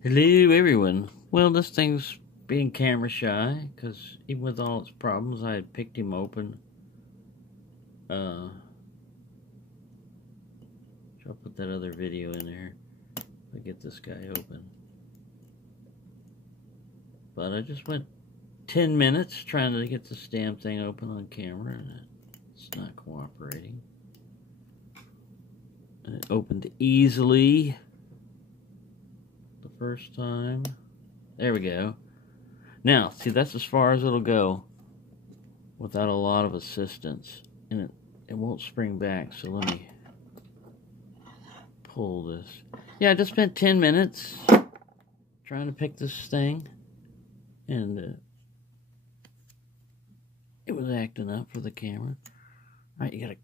Hello everyone. Well, this thing's being camera shy because even with all its problems, I had picked him open. I'll put that other video in there to get this guy open. But I just went 10 minutes trying to get this damn thing open on camera, and it's not cooperating. And it opened easily the first time. There we go. Now, see, that's as far as it'll go without a lot of assistance. And it won't spring back, so let me pull this. Yeah, I just spent 10 minutes trying to pick this thing, and it was acting up for the camera. Alright, you gotta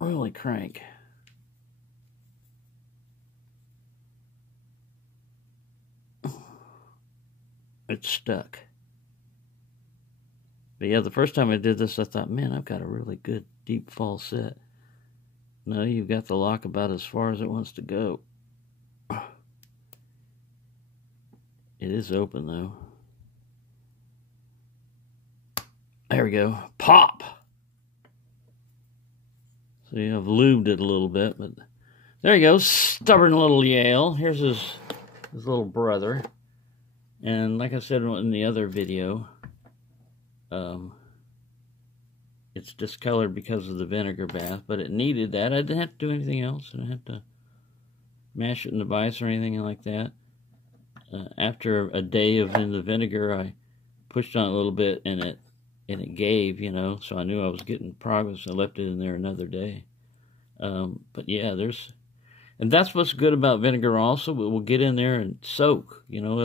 really crank. It's stuck. But yeah, the first time I did this, I thought, man, I've got a really good deep fall set. No, you've got the lock about as far as it wants to go. It is open, though. There we go. Pop! See, I've lubed it a little bit, but there you go. Stubborn little Yale. Here's his little brother. And like I said in the other video, it's discolored because of the vinegar bath, but it needed that. I didn't have to do anything else. I didn't have to mash it in the vise or anything like that. After a day of in the vinegar, I pushed on it a little bit, and it gave, you know, so I knew I was getting progress. I left it in there another day. But yeah, and that's what's good about vinegar also. It will get in there and soak, you know,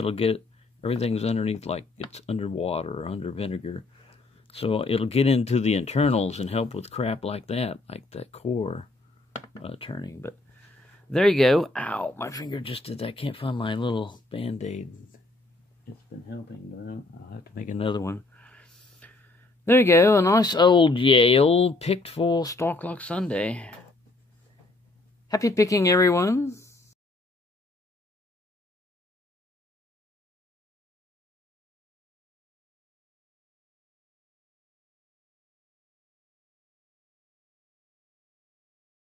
everything's underneath, like it's underwater or under vinegar. So it'll get into the internals and help with crap like that core turning. But there you go. Ow, my finger just did that. I can't find my little Band-Aid. It's been helping, but I'll have to make another one. There you go. A nice old Yale picked for Stock Lock Sunday. Happy picking, everyone.